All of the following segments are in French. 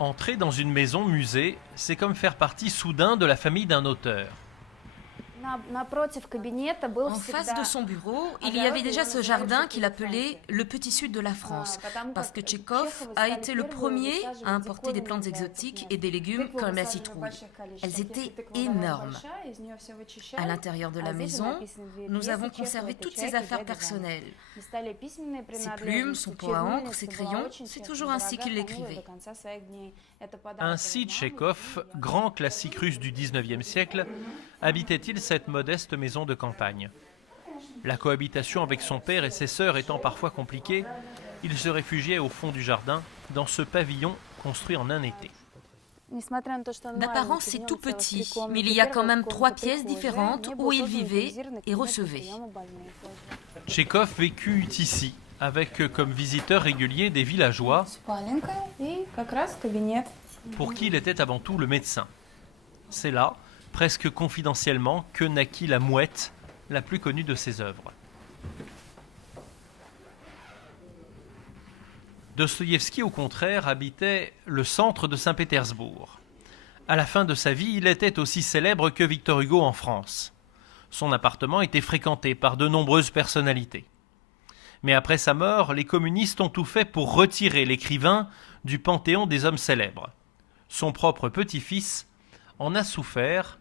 Entrer dans une maison musée, c'est comme faire partie soudain de la famille d'un auteur. En face de son bureau, il y avait déjà ce jardin qu'il appelait le petit sud de la France, parce que Tchekhov a été le premier à importer des plantes exotiques et des légumes comme la citrouille. Elles étaient énormes. À l'intérieur de la maison, nous avons conservé toutes ses affaires personnelles. Ses plumes, son pot à encre, ses crayons, c'est toujours ainsi qu'il l'écrivait. Ainsi, Tchekhov, grand classique russe du XIXe siècle, habitait-il cette modeste maison de campagne. La cohabitation avec son père et ses sœurs étant parfois compliquée, il se réfugiait au fond du jardin, dans ce pavillon construit en un été. D'apparence, c'est tout petit, mais il y a quand même 3 pièces différentes où il vivait et recevait. Tchekhov vécut ici, avec comme visiteurs réguliers des villageois, pour qui il était avant tout le médecin. C'est là, presque confidentiellement, que naquit la mouette, la plus connue de ses œuvres. Dostoïevski, au contraire, habitait le centre de Saint-Pétersbourg. À la fin de sa vie, il était aussi célèbre que Victor Hugo en France. Son appartement était fréquenté par de nombreuses personnalités. Mais après sa mort, les communistes ont tout fait pour retirer l'écrivain du panthéon des hommes célèbres. Son propre petit-fils en a souffert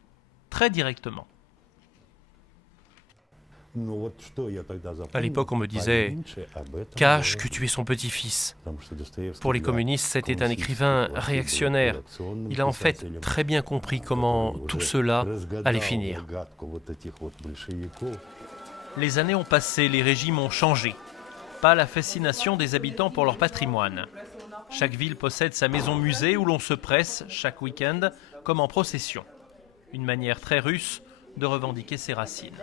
très directement. À l'époque, on me disait « Cache que tu es son petit-fils ». Pour les communistes, c'était un écrivain réactionnaire. Il a en fait très bien compris comment tout cela allait finir. Les années ont passé, les régimes ont changé. Pas la fascination des habitants pour leur patrimoine. Chaque ville possède sa maison-musée où l'on se presse, chaque week-end, comme en procession. Une manière très russe de revendiquer ses racines.